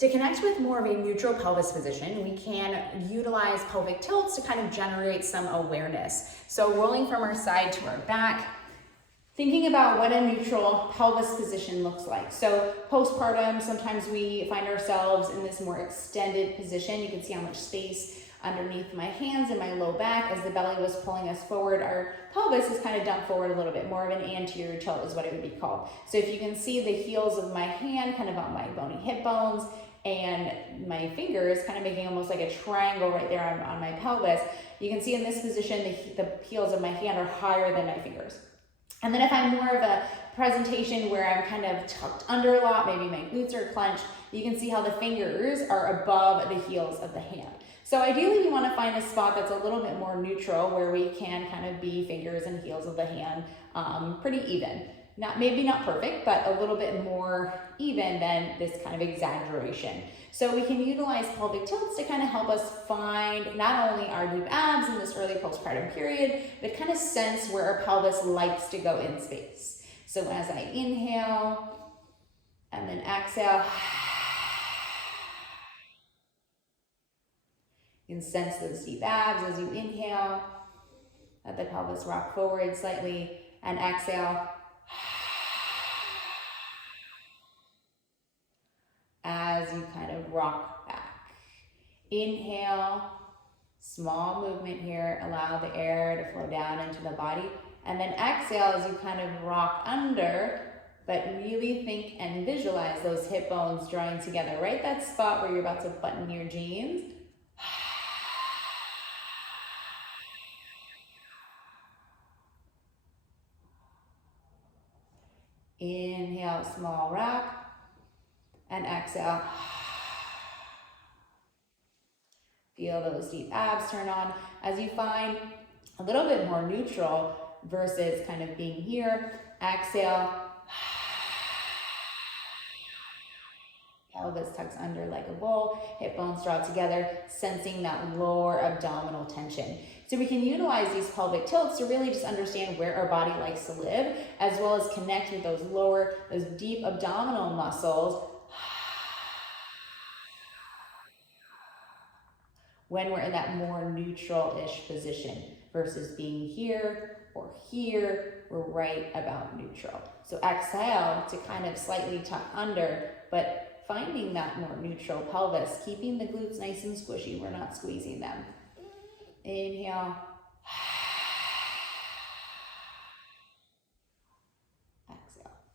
To connect with more of a neutral pelvis position, we can utilize pelvic tilts to kind of generate some awareness. So rolling from our side to our back, thinking about what a neutral pelvis position looks like. So postpartum, sometimes we find ourselves in this more extended position. You can see how much space underneath my hands and my low back as the belly was pulling us forward. Our pelvis is kind of dumped forward a little bit, more of an anterior tilt is what it would be called. So if you can see the heels of my hand kind of on my bony hip bones and my fingers kind of making almost like a triangle right there on my pelvis, you can see in this position the heels of my hand are higher than my fingers. And then if I'm more of a presentation where I'm kind of tucked under a lot, maybe my glutes are clenched, you can see how the fingers are above the heels of the hand. So ideally we want to find a spot that's a little bit more neutral where we can kind of be fingers and heels of the hand pretty even. Maybe not perfect, but a little bit more even than this kind of exaggeration. So we can utilize pelvic tilts to kind of help us find not only our deep abs in this early postpartum period, but kind of sense where our pelvis likes to go in space. So as I inhale and then exhale, you can sense those deep abs as you inhale, let the pelvis rock forward slightly, and exhale. As you kind of rock back. Inhale, small movement here, allow the air to flow down into the body. And then exhale as you kind of rock under, but really think and visualize those hip bones drawing together, right? That spot where you're about to button your jeans. Inhale, small rock. And exhale. Feel those deep abs turn on as you find a little bit more neutral versus kind of being here. Exhale. Pelvis tucks under like a bowl, hip bones draw together, sensing that lower abdominal tension. So we can utilize these pelvic tilts to really just understand where our body likes to live, as well as connect with those deep abdominal muscles when we're in that more neutral-ish position versus being here or here, we're right about neutral. So exhale to kind of slightly tuck under, but finding that more neutral pelvis, keeping the glutes nice and squishy, we're not squeezing them. Inhale.